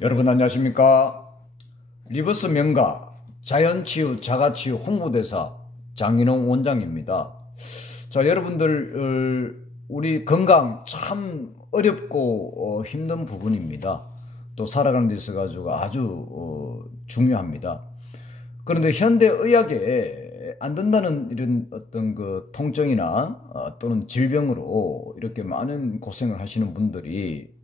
여러분 안녕하십니까? 리버스 명가 자연치유 자가치유 홍보대사 장인홍 원장입니다. 자, 여러분들 우리 건강 참 어렵고 힘든 부분입니다. 또 살아가는 데 있어 가지고 아주 중요합니다. 그런데 현대 의학에 안 된다는 이런 어떤 그 통증이나 또는 질병으로 이렇게 많은 고생을 하시는 분들이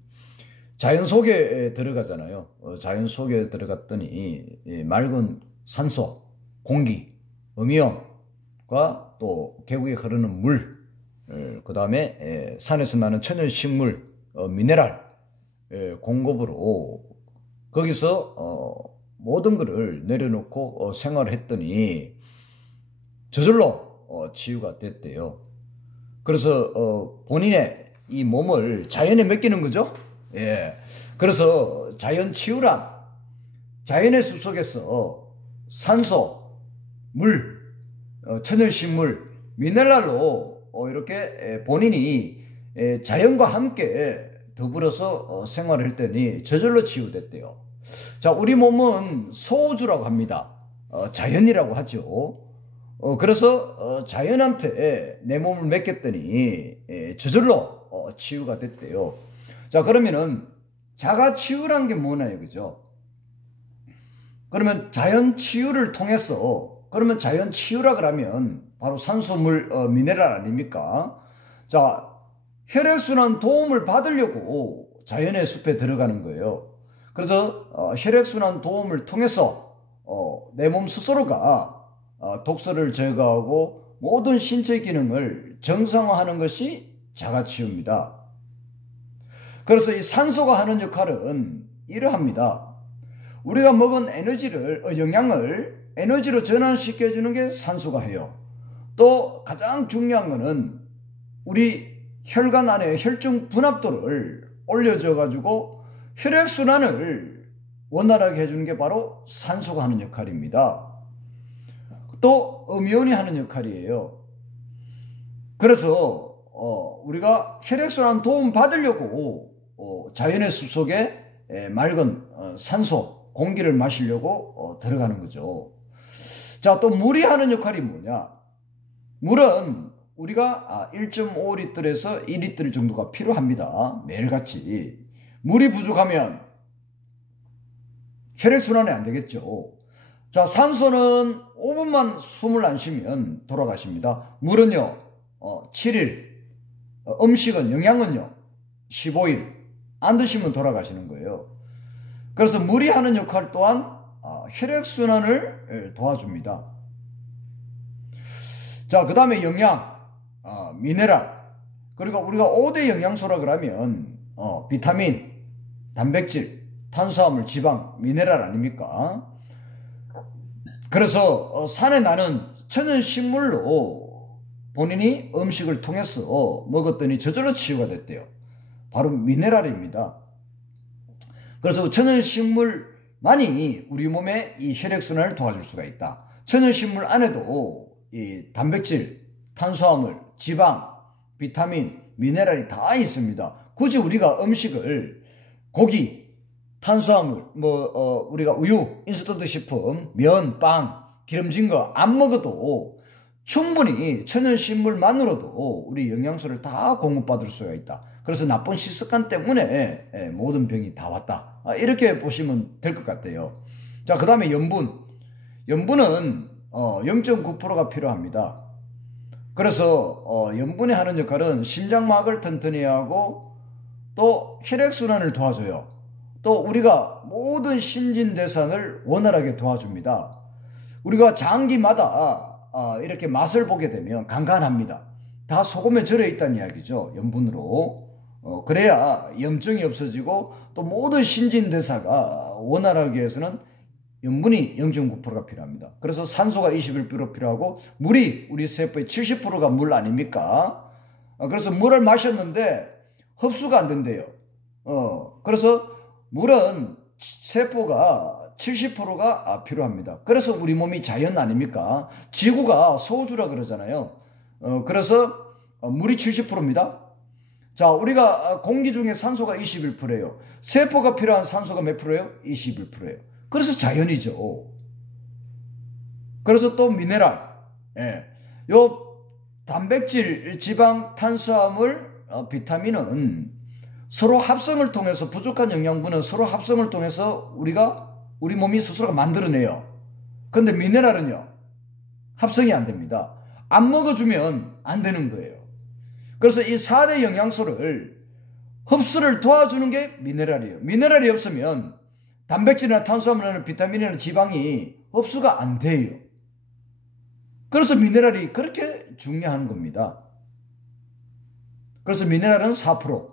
자연 속에 들어가잖아요. 자연 속에 들어갔더니 맑은 산소, 공기, 음이온과 또 계곡에 흐르는 물, 그 다음에 산에서 나는 천연식물, 미네랄 공급으로 거기서 모든 것을 내려놓고 생활을 했더니 저절로 치유가 됐대요. 그래서 본인의 이 몸을 자연에 맡기는 거죠. 예. 그래서 자연 치유란 자연의 숲속에서 산소, 물, 천연식물, 미네랄로 이렇게 본인이 자연과 함께 더불어서 생활을 했더니 저절로 치유됐대요. 자, 우리 몸은 소우주라고 합니다. 자연이라고 하죠. 그래서 자연한테 내 몸을 맡겼더니 저절로 치유가 됐대요. 자, 그러면은 자가치유란 게 뭐나요? 그죠? 그러면 자연치유를 통해서, 그러면 자연치유라 그러면 바로 산소물, 미네랄 아닙니까? 자, 혈액순환 도움을 받으려고 자연의 숲에 들어가는 거예요. 그래서 혈액순환 도움을 통해서 내 몸 스스로가 독소를 제거하고 모든 신체 기능을 정상화하는 것이 자가치유입니다. 그래서 이 산소가 하는 역할은 이러합니다. 우리가 먹은 영양을 에너지로 전환시켜주는 게 산소가 해요. 또 가장 중요한 거는 우리 혈관 안에 혈중 분압도를 올려줘 가지고 혈액순환을 원활하게 해주는 게 바로 산소가 하는 역할입니다. 또 음이온이 하는 역할이에요. 그래서 우리가 혈액순환 도움 받으려고 자연의 숲속에 맑은 산소, 공기를 마시려고 들어가는 거죠. 자, 또 물이 하는 역할이 뭐냐? 물은 우리가 1.5리터에서 2리터 정도가 필요합니다. 매일같이. 물이 부족하면 혈액순환이 안 되겠죠. 자, 산소는 5분만 숨을 안 쉬면 돌아가십니다. 물은요, 7일, 음식은, 영양은요, 15일 안 드시면 돌아가시는 거예요. 그래서 물이 하는 역할 또한 혈액순환을 도와줍니다. 자, 그 다음에 영양, 미네랄, 그리고 우리가 5대 영양소라 그러면 비타민, 단백질, 탄수화물, 지방, 미네랄 아닙니까? 그래서 산에 나는 천연식물로 본인이 음식을 통해서 먹었더니 저절로 치유가 됐대요. 바로 미네랄입니다. 그래서 천연식물만이 우리 몸의 이 혈액순환을 도와줄 수가 있다. 천연식물 안에도 이 단백질, 탄수화물, 지방, 비타민, 미네랄이 다 있습니다. 굳이 우리가 음식을 고기, 탄수화물, 우리가 우유, 인스턴트 식품, 면, 빵, 기름진 거 안 먹어도 충분히 천연식물만으로도 우리 영양소를 다 공급받을 수가 있다. 그래서 나쁜 식습관 때문에 모든 병이 다 왔다. 이렇게 보시면 될 것 같아요. 자, 그 다음에 염분. 염분은 0.9%가 필요합니다. 그래서 염분이 하는 역할은 심장막을 튼튼히 하고 또 혈액순환을 도와줘요. 또 우리가 모든 신진대사를 원활하게 도와줍니다. 우리가 장기마다 이렇게 맛을 보게 되면 간간합니다. 다 소금에 절여 있다는 이야기죠. 염분으로. 그래야 염증이 없어지고 또 모든 신진대사가 원활하기 위해서는 염분이 0.9%가 필요합니다. 그래서 산소가 21% 필요하고 물이 우리 세포의 70%가 물 아닙니까? 그래서 물을 마셨는데 흡수가 안 된대요. 그래서 물은 세포가 70%가 필요합니다. 그래서 우리 몸이 자연 아닙니까? 지구가 소우주라 그러잖아요. 그래서 물이 70%입니다. 자, 우리가 공기 중에 산소가 21%예요. 세포가 필요한 산소가 몇 프로예요? 21%예요. 그래서 자연이죠. 그래서 또 미네랄, 예. 요 단백질, 지방, 탄수화물, 비타민은 서로 합성을 통해서 부족한 영양분은 서로 합성을 통해서 우리 몸이 스스로가 만들어내요. 근데 미네랄은요, 합성이 안 됩니다. 안 먹어주면 안 되는 거예요. 그래서 이 4대 영양소를 흡수를 도와주는 게 미네랄이에요. 미네랄이 없으면 단백질이나 탄수화물이나 비타민이나 지방이 흡수가 안 돼요. 그래서 미네랄이 그렇게 중요한 겁니다. 그래서 미네랄은 4%,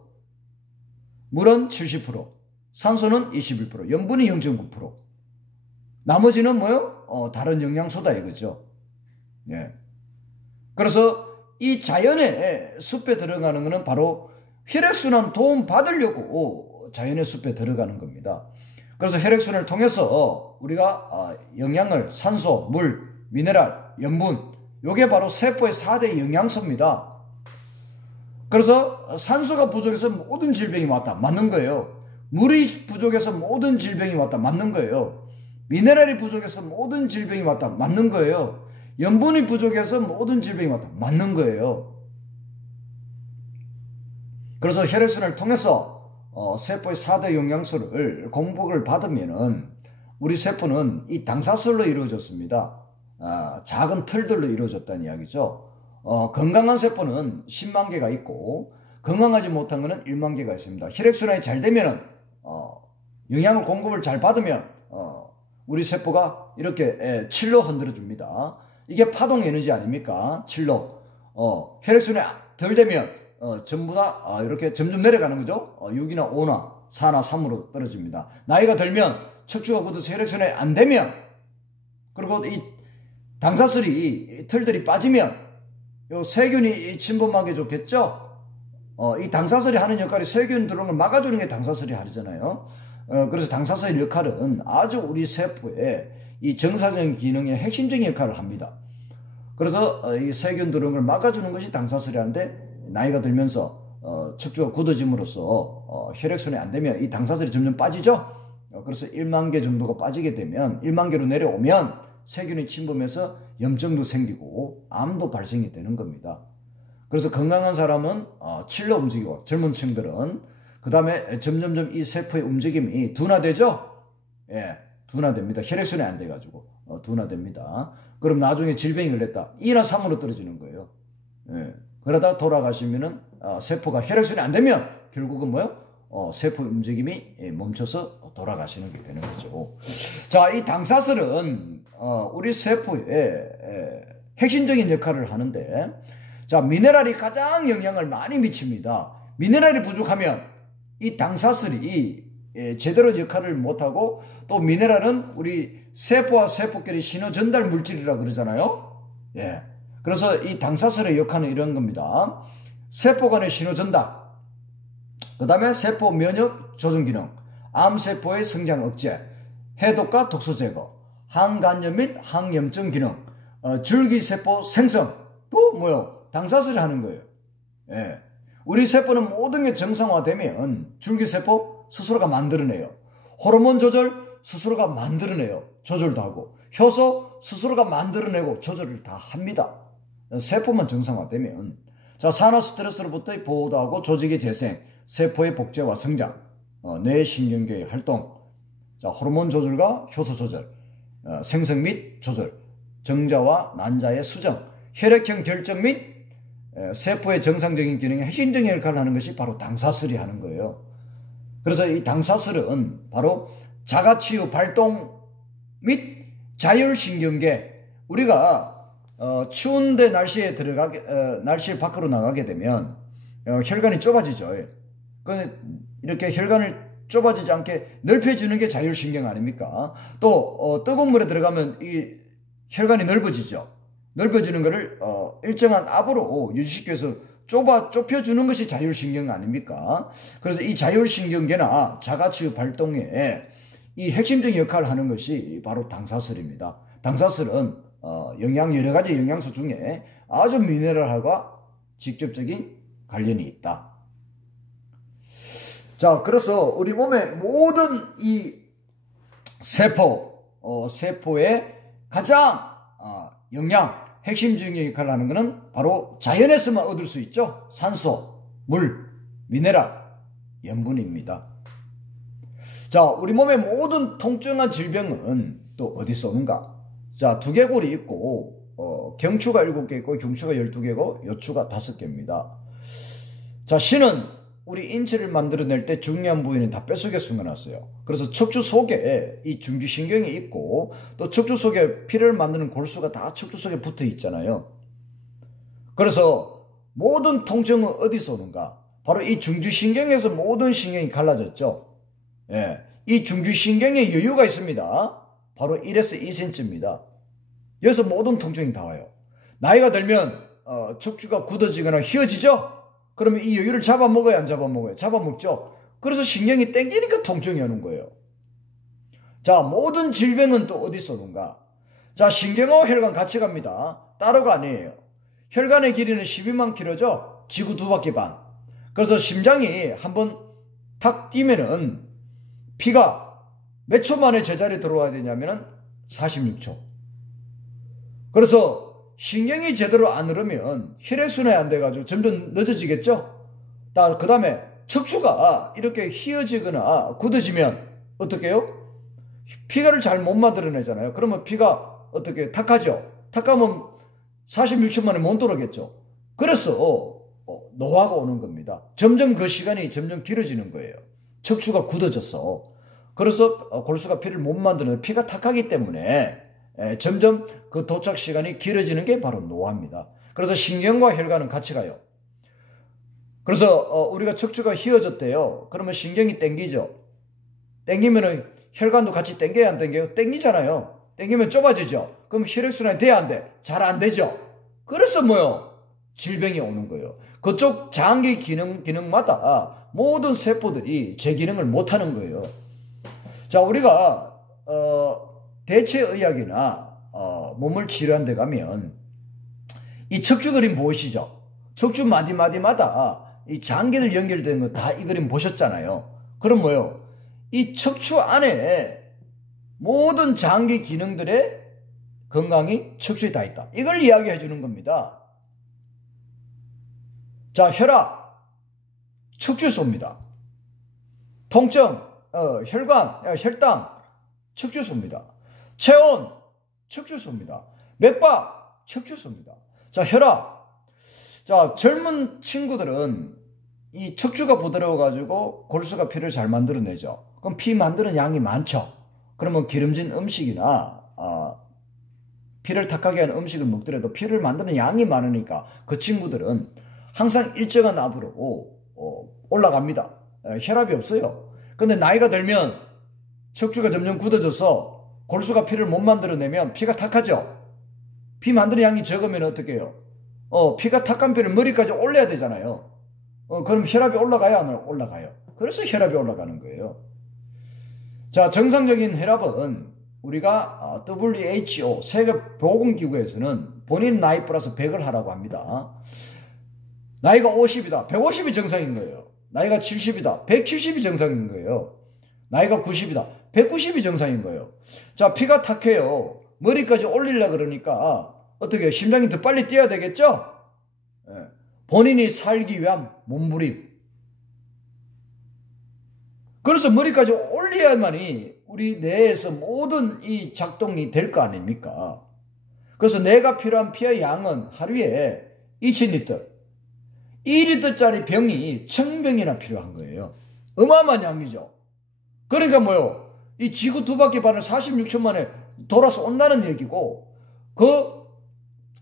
물은 70%, 산소는 21%, 염분이 0.9%. 나머지는 뭐요? 다른 영양소다 이거죠. 예. 그래서 이 자연의 숲에 들어가는 것은 바로 혈액순환 도움 받으려고 자연의 숲에 들어가는 겁니다. 그래서 혈액순환을 통해서 우리가 영양을 산소, 물, 미네랄, 염분, 요게 바로 세포의 4대 영양소입니다. 그래서 산소가 부족해서 모든 질병이 왔다. 맞는 거예요. 물이 부족해서 모든 질병이 왔다. 맞는 거예요. 미네랄이 부족해서 모든 질병이 왔다. 맞는 거예요. 염분이 부족해서 모든 질병이 왔다. 맞는 거예요. 그래서 혈액순환을 통해서 세포의 4대 영양소를 공급을 받으면은 우리 세포는 이 당사슬로 이루어졌습니다. 작은 틀들로 이루어졌다는 이야기죠. 건강한 세포는 10만 개가 있고 건강하지 못한 것은 1만 개가 있습니다. 혈액순환이 잘 되면은 영양을 공급을 잘 받으면 우리 세포가 이렇게 칠로 흔들어 줍니다. 이게 파동 에너지 아닙니까? 칠로. 혈액순환이 덜 되면 전부 다 이렇게 점점 내려가는 거죠. 6이나 5나 4나 3으로 떨어집니다. 나이가 들면 척추가 굳어서 혈액순환이 안 되면, 그리고 이 당사슬이 털들이 빠지면 요 세균이 침범하게 좋겠죠. 이 당사슬이 하는 역할이 세균 들어오는 걸 막아주는 게 당사슬이 하잖아요. 그래서 당사슬의 역할은 아주 우리 세포의 이 정상적인 기능의 핵심적인 역할을 합니다. 그래서 이 세균 들어오는 걸 막아주는 것이 당사슬이 하는데, 나이가 들면서 척추가 굳어짐으로써 혈액순환이 안 되면 이 당사슬이 점점 빠지죠. 그래서 1만 개 정도가 빠지게 되면, 1만 개로 내려오면 세균이 침범해서 염증도 생기고 암도 발생이 되는 겁니다. 그래서 건강한 사람은 칠로 움직이고, 젊은 층들은 그 다음에 점점점 이 세포의 움직임이 둔화되죠. 예, 둔화됩니다. 혈액순환이 안 돼가지고 둔화됩니다. 그럼 나중에 질병이 걸렸다, 2나 3으로 떨어지는 거예요. 예, 그러다 돌아가시면은 세포가 혈액순환이 안 되면 결국은 뭐요? 세포의 움직임이 멈춰서 돌아가시는 게 되는 거죠. 자, 이 당사슬은 우리 세포의 핵심적인 역할을 하는데, 자, 미네랄이 가장 영향을 많이 미칩니다. 미네랄이 부족하면 이 당사슬이 제대로 역할을 못하고, 또 미네랄은 우리 세포와 세포끼리 신호 전달 물질이라 그러잖아요. 예. 그래서 이 당사슬의 역할은 이런 겁니다. 세포 간의 신호 전달, 그 다음에 세포 면역 조정 기능, 암세포의 성장 억제, 해독과 독소 제거, 항간염 및 항염증 기능, 줄기세포 생성, 또 뭐요? 당사슬이 하는 거예요. 예. 우리 세포는 모든 게 정상화되면 줄기세포 스스로가 만들어내요. 호르몬 조절 스스로가 만들어내요. 조절도 하고. 효소 스스로가 만들어내고 조절을 다 합니다. 세포만 정상화되면. 자, 산화 스트레스로부터 보호도 하고 조직의 재생, 세포의 복제와 성장, 뇌신경계의 활동, 자, 호르몬 조절과 효소 조절, 생성 및 조절, 정자와 난자의 수정, 혈액형 결정 및 세포의 정상적인 기능에 핵심적인 역할을 하는 것이 바로 당사슬이 하는 거예요. 그래서 이 당사슬은 바로 자가치유 발동 및 자율신경계, 우리가 추운데 날씨에 날씨 밖으로 나가게 되면 혈관이 좁아지죠. 이렇게 혈관을 좁아지지 않게 넓혀주는 게 자율신경 아닙니까? 또 뜨거운 물에 들어가면 이 혈관이 넓어지죠. 넓어지는 것을 일정한 압으로 유지시켜서 좁혀주는 것이 자율신경 아닙니까? 그래서 이 자율신경계나 자가치유 발동에 이 핵심적인 역할을 하는 것이 바로 당사슬입니다. 당사슬은 여러 가지 영양소 중에 아주 미네랄과 직접적인 관련이 있다. 자, 그래서 우리 몸의 모든 이 세포의 가장 영양, 핵심적인 역할을 하는 것은 바로 자연에서만 얻을 수 있죠. 산소, 물, 미네랄, 염분입니다. 자, 우리 몸의 모든 통증한 질병은 또 어디서 오는가? 자, 두개골이 있고 경추가 7개 있고 경추가 12개고 요추가 5개입니다. 자, 신은 우리 인체를 만들어낼 때 중요한 부위는 다 뼛속에 숨겨놨어요. 그래서 척추 속에 이 중추신경이 있고 또 척추 속에 피를 만드는 골수가 다 척추 속에 붙어 있잖아요. 그래서 모든 통증은 어디서 오는가? 바로 이 중추신경에서 모든 신경이 갈라졌죠. 예, 이 중추신경에 여유가 있습니다. 바로 1에서 2cm입니다. 여기서 모든 통증이 다 와요. 나이가 들면 척추가 굳어지거나 휘어지죠? 그러면 이 여유를 잡아먹어야 안 잡아먹어요? 잡아먹죠. 그래서 신경이 땡기니까 통증이 오는 거예요. 자, 모든 질병은 또 어디서 오는가? 자, 신경하고 혈관 같이 갑니다. 따로가 아니에요. 혈관의 길이는 12만 킬로죠. 지구 2바퀴 반. 그래서 심장이 한번 탁 뛰면은 피가 몇 초 만에 제자리에 들어와야 되냐면은 46초. 그래서 신경이 제대로 안 흐르면 혈액순환이 안 돼가지고 점점 늦어지겠죠? 그 다음에 척추가 이렇게 휘어지거나 굳어지면 어떻게 해요? 피가를 잘 못 만들어내잖아요. 그러면 피가 어떻게 탁하죠? 탁하면 46초 만에 못 돌아오겠죠? 그래서 노화가 오는 겁니다. 점점 그 시간이 점점 길어지는 거예요. 척추가 굳어져서. 그래서 골수가 피를 못 만드는 피가 탁하기 때문에 점점 그 도착 시간이 길어지는 게 바로 노화입니다. 그래서 신경과 혈관은 같이 가요. 그래서 우리가 척추가 휘어졌대요. 그러면 신경이 땡기죠. 땡기면은 혈관도 같이 땡겨야 안 땡겨요? 땡기잖아요. 땡기면 좁아지죠. 그럼 혈액순환이 돼야 안 돼? 잘 안 되죠. 그래서 뭐요? 질병이 오는 거예요. 그쪽 장기 기능마다 모든 세포들이 제 기능을 못하는 거예요. 자, 우리가 대체의학이나 몸을 치료한 데 가면 이 척추 그림 보이시죠? 척추 마디마디마다 이 장기들 연결되는 거 다 이 그림 보셨잖아요. 그럼 뭐요? 이 척추 안에 모든 장기 기능들의 건강이 척추에 다 있다. 이걸 이야기해 주는 겁니다. 자, 혈압, 척추에서 옵니다. 통증, 혈관, 혈당, 척추에서 옵니다. 체온, 척추에서 옵니다. 맥박, 척추에서 옵니다. 자, 혈압. 자, 젊은 친구들은 이 척추가 부드러워가지고 골수가 피를 잘 만들어내죠. 그럼 피 만드는 양이 많죠. 그러면 기름진 음식이나 피를 탁하게 하는 음식을 먹더라도 피를 만드는 양이 많으니까 그 친구들은 항상 일정한 압으로 올라갑니다. 혈압이 없어요. 근데 나이가 들면 척추가 점점 굳어져서 골수가 피를 못 만들어내면 피가 탁하죠. 피 만드는 양이 적으면 어떻게 해요? 피가 탁한 피를 머리까지 올려야 되잖아요. 그럼 혈압이 올라가야 안 올라가요? 그래서 혈압이 올라가는 거예요. 자, 정상적인 혈압은 우리가 WHO 세계보건기구에서는 본인 나이 플러스 100을 하라고 합니다. 나이가 50이다. 150이 정상인 거예요. 나이가 70이다. 170이 정상인 거예요. 나이가 90이다. 190이 정상인 거예요. 자, 피가 탁해요. 머리까지 올리려고 그러니까 어떻게 해요? 심장이 더 빨리 뛰어야 되겠죠? 본인이 살기 위한 몸부림. 그래서 머리까지 올려야만이 우리 뇌에서 모든 이 작동이 될 거 아닙니까? 그래서 내가 필요한 피의 양은 하루에 2000리터. 2리터짜리 병이 1000병이나 필요한 거예요. 어마어마한 양이죠. 그러니까 뭐요? 이 지구 2바퀴 반을 46초 만에 돌아서 온다는 얘기고, 그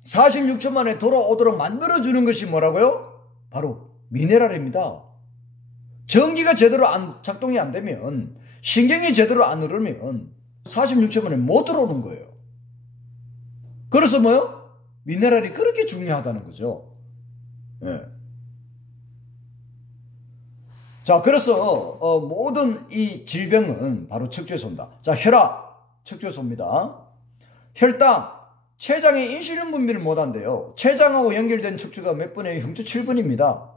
46초 만에 돌아오도록 만들어주는 것이 뭐라고요? 바로 미네랄입니다. 전기가 제대로 작동이 안 되면, 신경이 제대로 안 흐르면 46초 만에 못 들어오는 거예요. 그래서 뭐요? 미네랄이 그렇게 중요하다는 거죠. 예. 자, 그래서 모든 이 질병은 바로 척추에서 온다. 자, 혈압, 척추에서 옵니다. 혈당, 췌장이 인슐린 분비를 못한대요. 췌장하고 연결된 척추가 몇 분이에요? 흉추 7분입니다.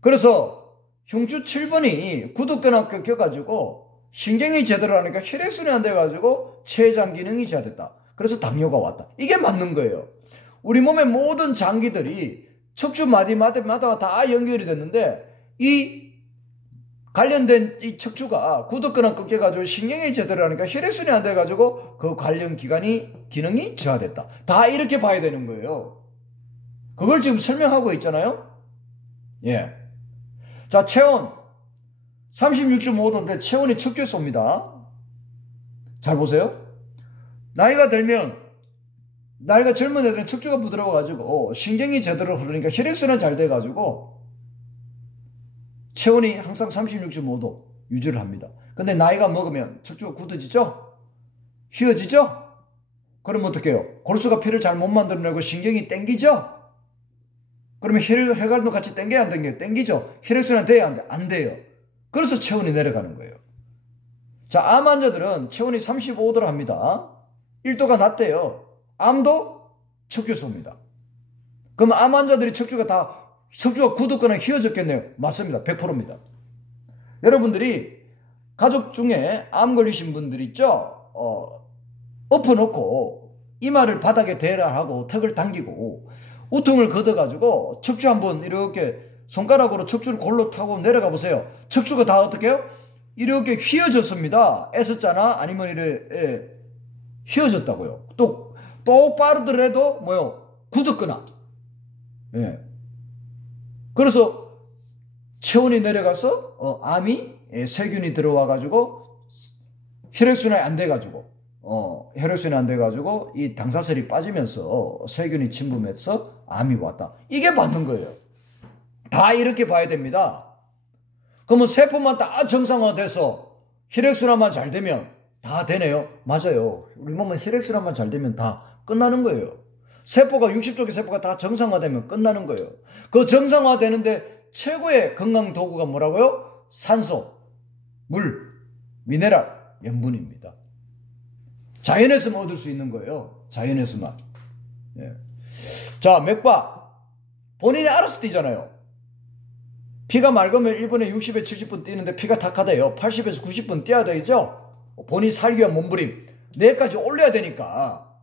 그래서 흉추 7번이 굳었거나 꺾여가지고 신경이 제대로 하니까 혈액순환이 안 돼가지고 췌장 기능이 저하됐다. 그래서 당뇨가 왔다. 이게 맞는 거예요. 우리 몸의 모든 장기들이 척추 마디마다 다 연결이 됐는데 이 관련된 이 척추가 굳었거나 꺾여가지고 신경이 제대로 하니까 혈액순환이 안 돼가지고 그 관련 기능이 저하됐다. 다 이렇게 봐야 되는 거예요. 그걸 지금 설명하고 있잖아요. 예. 자, 체온 36.5도인데 체온이 척추소입니다. 잘 보세요. 나이가 젊은 애들은 척추가 부드러워가지고 신경이 제대로 흐르니까 혈액순환 잘 돼가지고 체온이 항상 36.5도 유지를 합니다. 근데 나이가 먹으면 척추가 굳어지죠? 휘어지죠? 그러면 어떻게 해요? 골수가 피를 잘 못 만들어내고 신경이 땡기죠? 그러면 혈관도 같이 땡겨야 안 땡겨요? 땡기죠? 혈액순환 돼야 안 돼? 안 돼요. 그래서 체온이 내려가는 거예요. 자, 암 환자들은 체온이 35도를 합니다. 1도가 낮대요. 암도 척추소입니다. 그럼 암 환자들이 척추가 굳었거나 휘어졌겠네요. 맞습니다. 100%입니다. 여러분들이 가족 중에 암 걸리신 분들 있죠? 엎어놓고 이마를 바닥에 대라 하고 턱을 당기고 우통을 걷어가지고 척추 한번 이렇게 손가락으로 척추를 골로 타고 내려가 보세요. 척추가 다 어떻게 해요? 이렇게 휘어졌습니다. S자나 아니면 이렇게 휘어졌다고요. 또 빠르더라도 굳었거나. 예. 그래서 체온이 내려가서 암이 세균이 들어와가지고 혈액순환이 안 돼가지고 이 당사슬이 빠지면서 세균이 침범해서 암이 왔다. 이게 맞는 거예요. 다 이렇게 봐야 됩니다. 그러면 세포만 다 정상화돼서 혈액순환만 잘 되면 다 되네요. 맞아요. 우리 몸은 혈액순환만 잘 되면 다 끝나는 거예요. 세포가 60쪽의 세포가 다 정상화되면 끝나는 거예요. 그 정상화되는데 최고의 건강 도구가 뭐라고요? 산소, 물, 미네랄, 염분입니다. 자연에서만 얻을 수 있는 거예요. 자연에서만. 예. 자, 맥박. 본인이 알아서 뛰잖아요. 피가 맑으면 1분에 60에 70분 뛰는데 피가 탁하대요. 80에서 90분 뛰어야 되죠? 본인이 살기 위한 몸부림. 뇌까지 올려야 되니까.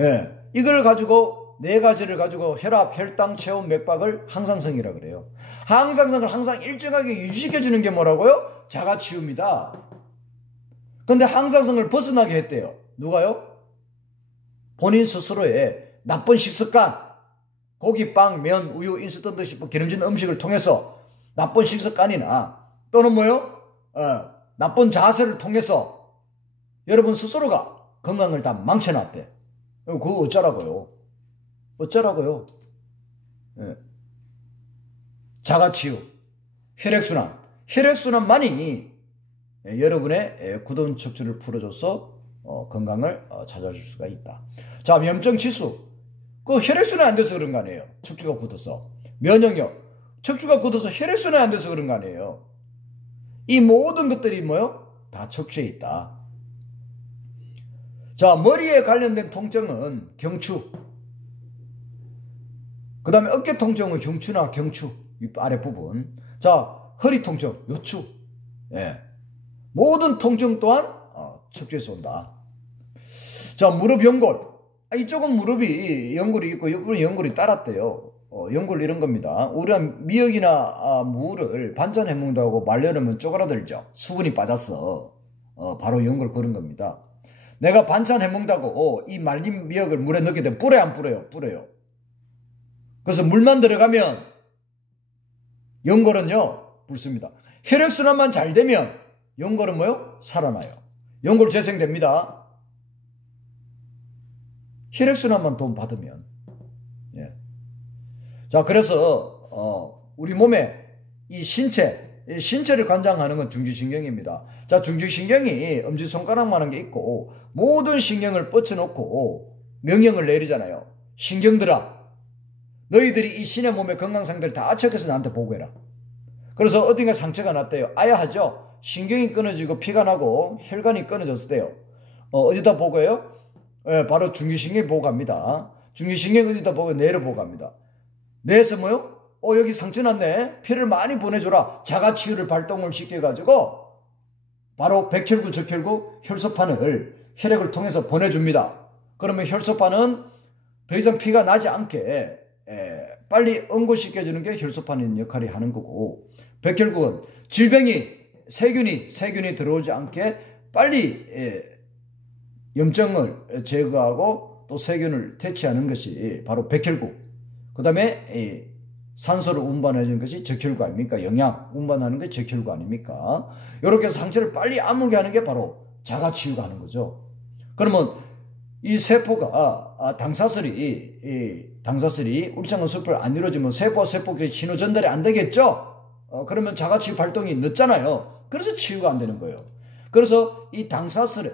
예. 이걸 가지고, 네 가지를 가지고 혈압, 혈당, 체온, 맥박을 항상성이라 그래요. 항상성을 항상 일정하게 유지시켜주는 게 뭐라고요? 자가치유입니다. 근데 항상성을 벗어나게 했대요. 누가요? 본인 스스로의 나쁜 식습관, 고기, 빵, 면, 우유, 인스턴트 식품, 기름진 음식을 통해서 나쁜 식습관이나 또는 나쁜 자세를 통해서 여러분 스스로가 건강을 다 망쳐놨대. 그거 어쩌라고요? 어쩌라고요? 예. 자가치유, 혈액순환만이 여러분의 굳은 척추를 풀어줘서 건강을 찾아줄 수가 있다. 자, 염증지수. 그 혈액순환이 안 돼서 그런 거 아니에요. 척추가 굳어서. 면역력. 척추가 굳어서 혈액순환이 안 돼서 그런 거 아니에요. 이 모든 것들이 다 척추에 있다. 자, 머리에 관련된 통증은 경추. 그 다음에 어깨 통증은 흉추나 경추. 이 아랫부분. 자, 허리 통증, 요추. 예. 모든 통증 또한 척추에서 온다. 자, 무릎 연골. 이쪽은 무릎이 연골이 있고 옆으로는 연골이 따랐대요. 연골 이런 겁니다. 우리가 미역이나 무를 반찬해 먹는다고 말려놓으면 쪼그라들죠. 수분이 빠졌어. 바로 연골 그런 겁니다. 내가 반찬해 먹는다고 이 말린 미역을 물에 넣게 되면 불어요, 안 불어요? 불어요. 그래서 물만 들어가면 연골은요 불습니다. 혈액순환만 잘 되면 연골은 살아나요. 연골 재생됩니다. 혈액순환만 도움 받으면. 예. 자, 그래서 우리 몸에 이 신체를 관장하는 건 중지신경입니다. 자, 중지신경이 엄지손가락만한 게 있고 모든 신경을 뻗쳐놓고 명령을 내리잖아요. 신경들아, 너희들이 이 신의 몸의 건강 상태를 다 체크해서 나한테 보고해라. 그래서 어딘가 상처가 났대요. 아야하죠. 신경이 끊어지고 피가 나고 혈관이 끊어졌을 때요. 어디다 보고해요? 예, 바로 중지신경이 보고 갑니다. 중지신경 어디다 보고 뇌를 보고 갑니다. 뇌에서 여기 상처 났네. 피를 많이 보내줘라. 자가치유를 발동을 시켜가지고 바로 백혈구, 적혈구, 혈소판을 혈액을 통해서 보내줍니다. 그러면 혈소판은 더 이상 피가 나지 않게 빨리 응고시켜주는 게 혈소판의 역할이 하는 거고, 백혈구는 질병이 세균이 들어오지 않게 빨리 염증을 제거하고 또 세균을 퇴치하는 것이 바로 백혈구. 그 다음에 산소를 운반해주는 것이 적혈구 아닙니까? 영양 운반하는 게 적혈구 아닙니까? 이렇게 해서 상처를 빨리 아물게 하는 게 바로 자가치유가 하는 거죠. 그러면 이 세포가 당사슬이 울창한 수포를 안 이루어지면 세포와 세포끼리 신호 전달이 안 되겠죠? 그러면 자가치유 발동이 늦잖아요. 그래서 치유가 안 되는 거예요. 그래서 이 당사슬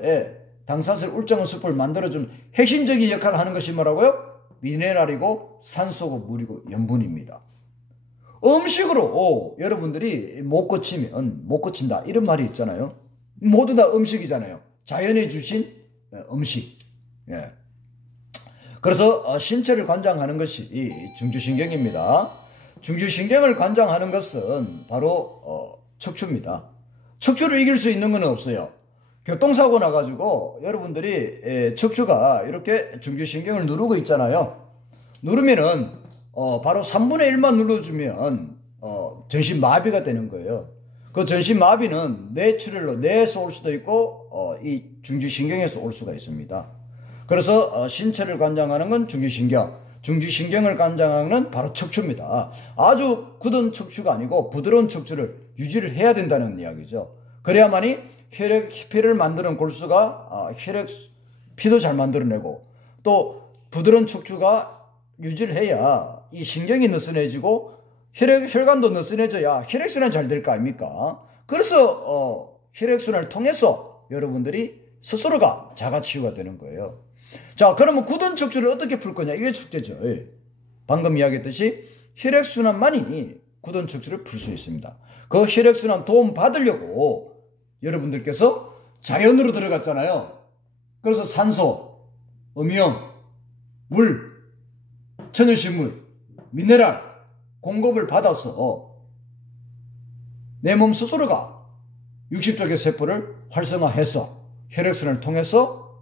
울창한 수포를 만들어주는 핵심적인 역할을 하는 것이 뭐라고요? 미네랄이고 산소고 물이고 염분입니다. 음식으로 여러분들이 못 고치면 못 고친다 이런 말이 있잖아요. 모두 다 음식이잖아요. 자연이 주신 음식. 예. 그래서 신체를 관장하는 것이 중추신경입니다. 중추신경을 관장하는 것은 바로 척추입니다. 척추를 이길 수 있는 건 없어요. 교통사고 나가지고 여러분들이 척추가 이렇게 중추신경을 누르고 있잖아요. 누르면은 바로 3분의 1만 눌러주면 전신마비가 되는 거예요. 그 전신마비는 뇌출혈로 뇌에서 올 수도 있고 이 중추신경에서 올 수가 있습니다. 그래서 신체를 관장하는 건 중추신경을 관장하는 건 바로 척추입니다. 아주 굳은 척추가 아니고 부드러운 척추를 유지를 해야 된다는 이야기죠. 그래야만이 피를 만드는 골수가 피도 잘 만들어내고, 또 부드러운 척추가 유지를 해야 이 신경이 느슨해지고 혈관도 느슨해져야 혈액순환이 잘 될 거 아닙니까? 그래서 혈액순환을 통해서 여러분들이 스스로가 자가치유가 되는 거예요. 자, 그러면 굳은 척추를 어떻게 풀 거냐? 이게 숙제죠. 방금 이야기했듯이 혈액순환만이 굳은 척추를 풀 수 있습니다. 그 혈액순환 도움 받으려고 여러분들께서 자연으로 들어갔잖아요. 그래서 산소, 음이온, 물, 천연식물, 미네랄 공급을 받아서 내 몸 스스로가 60쪽의 세포를 활성화해서 혈액순환을 통해서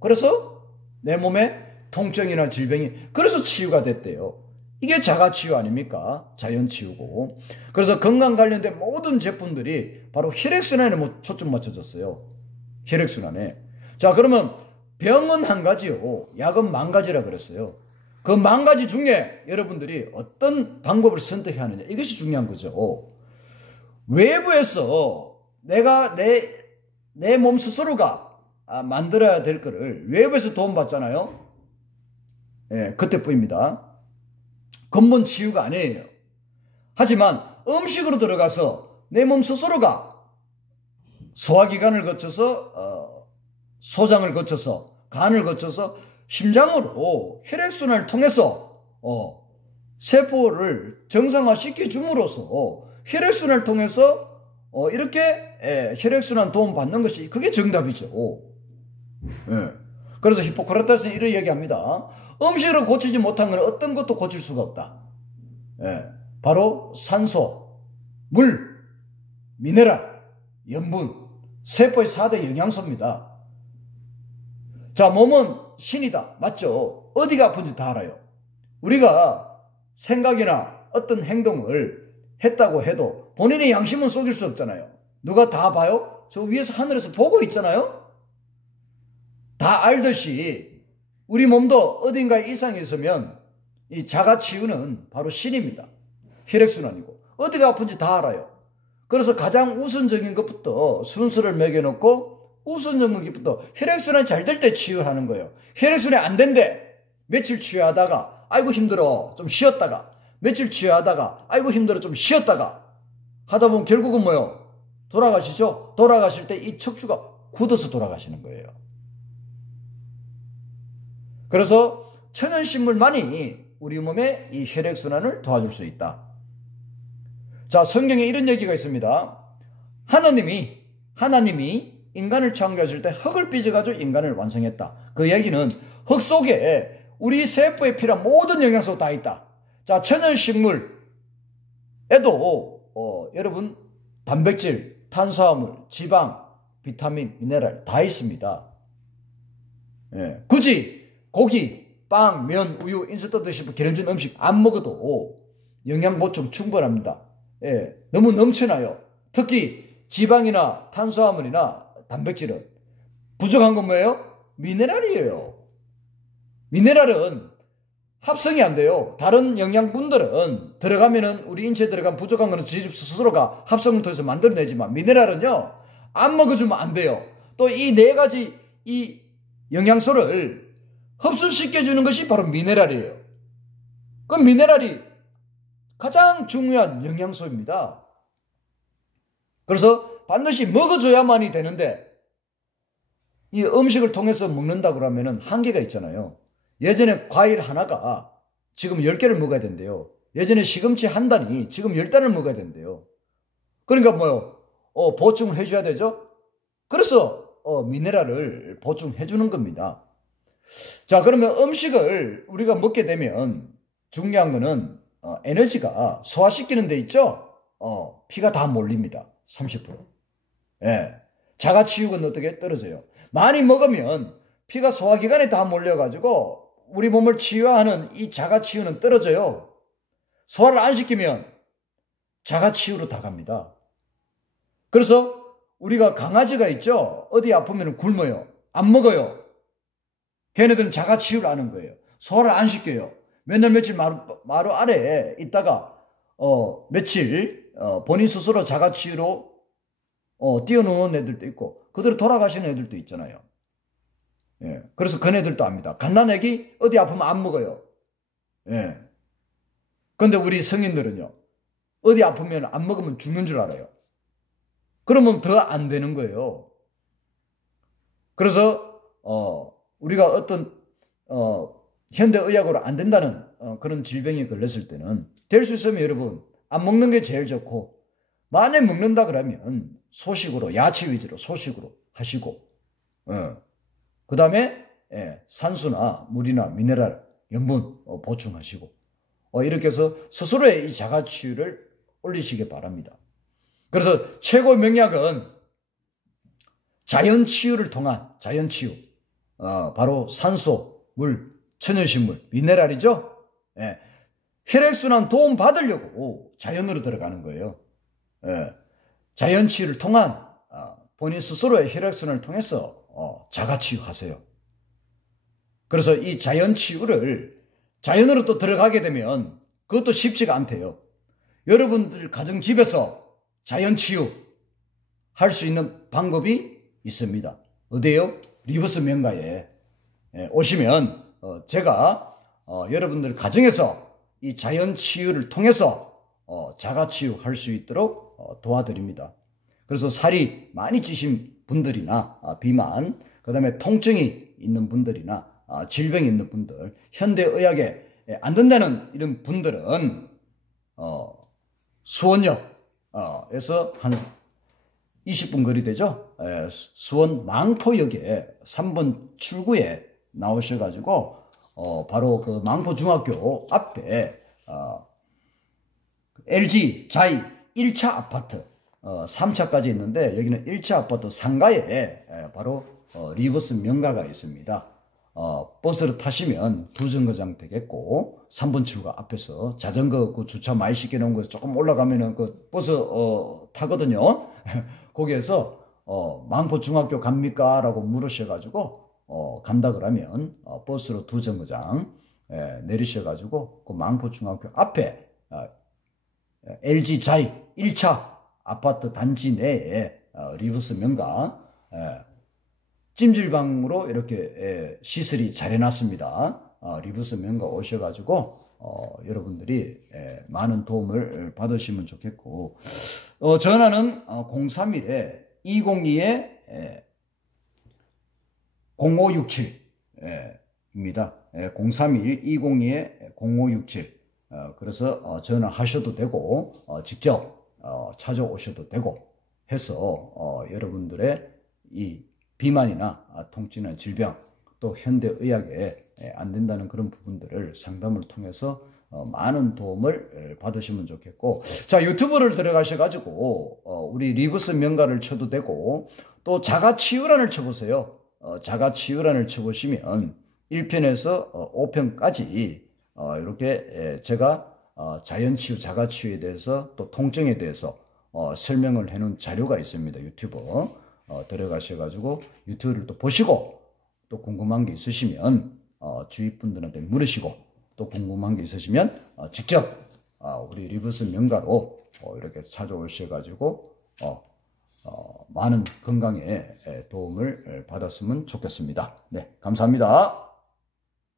그래서 내 몸에 통증이나 질병이 그래서 치유가 됐대요. 이게 자가치유 아닙니까? 자연치유고. 그래서 건강 관련된 모든 제품들이 바로 혈액순환에 초점 맞춰졌어요. 혈액순환에. 자, 그러면 병은 한 가지요. 약은 만 가지라 그랬어요. 그 만 가지 중에 여러분들이 어떤 방법을 선택하느냐. 이것이 중요한 거죠. 외부에서 내가 내 몸 스스로가 만들어야 될 거를 외부에서 도움받잖아요. 예, 그때뿐입니다. 근본 치유가 아니에요. 하지만 음식으로 들어가서 내 몸 스스로가 소화기관을 거쳐서 소장을 거쳐서 간을 거쳐서 심장으로 혈액순환을 통해서 세포를 정상화시켜 줌으로써 혈액순환을 통해서 이렇게 혈액순환 도움 받는 것이 그게 정답이죠. 예. 그래서 히포크라테스는 이런 얘기합니다. 음식으로 고치지 못한 건 어떤 것도 고칠 수가 없다. 예. 바로 산소, 물, 미네랄, 염분, 세포의 4대 영양소입니다. 자, 몸은 신이다. 맞죠? 어디가 아픈지 다 알아요. 우리가 생각이나 어떤 행동을 했다고 해도 본인의 양심은 속일 수 없잖아요. 누가 다 봐요? 저 위에서 하늘에서 보고 있잖아요. 다 알듯이 우리 몸도 어딘가에 이상이 있으면 이 자가치유는 바로 신입니다. 혈액순환이고 어디가 아픈지 다 알아요. 그래서 가장 우선적인 것부터 순서를 매겨놓고 우선적인 것부터 혈액순환이 잘 될 때 치유하는 거예요. 혈액순환이 안 된대. 며칠 치유하다가 아이고 힘들어 좀 쉬었다가 며칠 치유하다가 아이고 힘들어 좀 쉬었다가 하다 보면 결국은 뭐요? 돌아가시죠? 돌아가실 때 이 척추가 굳어서 돌아가시는 거예요. 그래서 천연식물만이 우리 몸의 이 혈액순환을 도와줄 수 있다. 자, 성경에 이런 얘기가 있습니다. 하나님이 인간을 창조하실 때 흙을 빚어가지고 인간을 완성했다. 그 얘기는 흙 속에 우리 세포에 필요한 모든 영양소가 다 있다. 자, 천연식물, 여러분 단백질, 탄수화물, 지방, 비타민, 미네랄 다 있습니다. 예, 굳이 고기, 빵, 면, 우유, 인스턴트 드시고 기름진 음식 안 먹어도 영양 보충 충분합니다. 예, 너무 넘쳐나요. 특히 지방이나 탄수화물이나 단백질은 부족한 건 뭐예요? 미네랄이에요. 미네랄은 합성이 안 돼요. 다른 영양분들은 들어가면은 우리 인체에 들어간 부족한 거는 스스로가 합성을 통해서 만들어내지만 미네랄은요, 안 먹어주면 안 돼요. 또 이 네 가지 이 영양소를 흡수시켜주는 것이 바로 미네랄이에요. 그 미네랄이 가장 중요한 영양소입니다. 그래서 반드시 먹어줘야만이 되는데 이 음식을 통해서 먹는다 그러면은 한계가 있잖아요. 예전에 과일 하나가 지금 10개를 먹어야 된대요. 예전에 시금치 한 단이 지금 10단을 먹어야 된대요. 그러니까 뭐요? 보충을 해줘야 되죠? 그래서 미네랄을 보충해 주는 겁니다. 자, 그러면 음식을 우리가 먹게 되면 중요한 거는 에너지가 소화시키는 데 있죠? 피가 다 몰립니다. 30%. 예. 자가치유는 어떻게 떨어져요? 많이 먹으면 피가 소화기관에 다 몰려가지고 우리 몸을 치유하는 이 자가치유는 떨어져요. 소화를 안 시키면 자가치유로 다 갑니다. 그래서 우리가 강아지가 있죠? 어디 아프면 굶어요. 안 먹어요. 걔네들은 자가치유를 하는 거예요. 소화를 안 시켜요. 맨날 며칠 마루 아래에 있다가 며칠 본인 스스로 자가치유로 뛰어노는 애들도 있고 그대로 돌아가시는 애들도 있잖아요. 예. 그래서 그네들도 압니다. 갓난애기 어디 아프면 안 먹어요. 예. 근데 우리 성인들은요, 어디 아프면 안 먹으면 죽는 줄 알아요. 그러면 더 안 되는 거예요. 그래서 우리가 어떤 현대의학으로 안 된다는 그런 질병에 걸렸을 때는 될 수 있으면 여러분 안 먹는 게 제일 좋고, 만약 먹는다 그러면 소식으로, 야채 위주로 소식으로 하시고, 그 다음에 산소나 물이나 미네랄, 염분 보충하시고, 이렇게 해서 스스로의 이 자가치유를 올리시기 바랍니다. 그래서 최고의 명약은 자연치유를 통한 자연치유, 바로 산소, 물, 천연식물, 미네랄이죠. 예. 혈액순환 도움 받으려고 자연으로 들어가는 거예요. 예. 자연치유를 통한 본인 스스로의 혈액순환을 통해서 자가치유하세요. 그래서 이 자연치유를 자연으로 또 들어가게 되면 그것도 쉽지가 않대요. 여러분들 가정집에서 자연치유 할 수 있는 방법이 있습니다. 어디에요? 리버스 명가에 오시면 제가 여러분들 가정에서 이 자연치유를 통해서 자가치유 할 수 있도록 도와드립니다. 그래서 살이 많이 찌신 분들이나 비만, 그 다음에 통증이 있는 분들이나 질병이 있는 분들, 현대의학에 안 된다는 이런 분들은 수원역에서 한 20분 거리 되죠. 수원 망포역에 3번 출구에 나오셔가지고 바로 그 망포중학교 앞에 LG 자이 1차 아파트 3차까지 있는데, 여기는 1차 아파트 상가에 바로 리버스 명가가 있습니다. 버스를 타시면 두 정거장 되겠고, 3번 출구 앞에서 자전거 그 주차 많이 시켜놓은 곳에 조금 올라가면은 그 버스 타거든요. 거기에서 망포중학교 갑니까? 라고 물으셔가지고 간다 그러면 버스로 두 정거장 내리셔가지고 그 망포중학교 앞에 LG 자이 1차 아파트 단지 내에 리버스 명가 찜질방으로 이렇게 시설이 잘 해놨습니다. 리버스 명가 오셔가지고 여러분들이 많은 도움을 받으시면 좋겠고, 전화는 031-202-0567입니다. 031-202-0567. 그래서 전화하셔도 되고 직접 찾아오셔도 되고 해서 여러분들의 이 비만이나 통증이나 질병, 또 현대의학에 안 된다는 그런 부분들을 상담을 통해서 많은 도움을 받으시면 좋겠고, 자, 유튜브를 들어가셔가지고 우리 리브스 명가를 쳐도 되고, 또 자가치유란을 쳐보세요. 자가치유란을 쳐보시면 1편에서 5편까지 이렇게 제가 자연치유, 자가치유에 대해서 또 통증에 대해서 설명을 해놓은 자료가 있습니다. 유튜브 들어가셔가지고 유튜브를 또 보시고, 또 궁금한 게 있으시면 주위 분들한테 물으시고, 또 궁금한 게 있으시면 직접 우리 리브스 명가로 이렇게 찾아오셔가지고 많은 건강에 도움을 받았으면 좋겠습니다. 네, 감사합니다.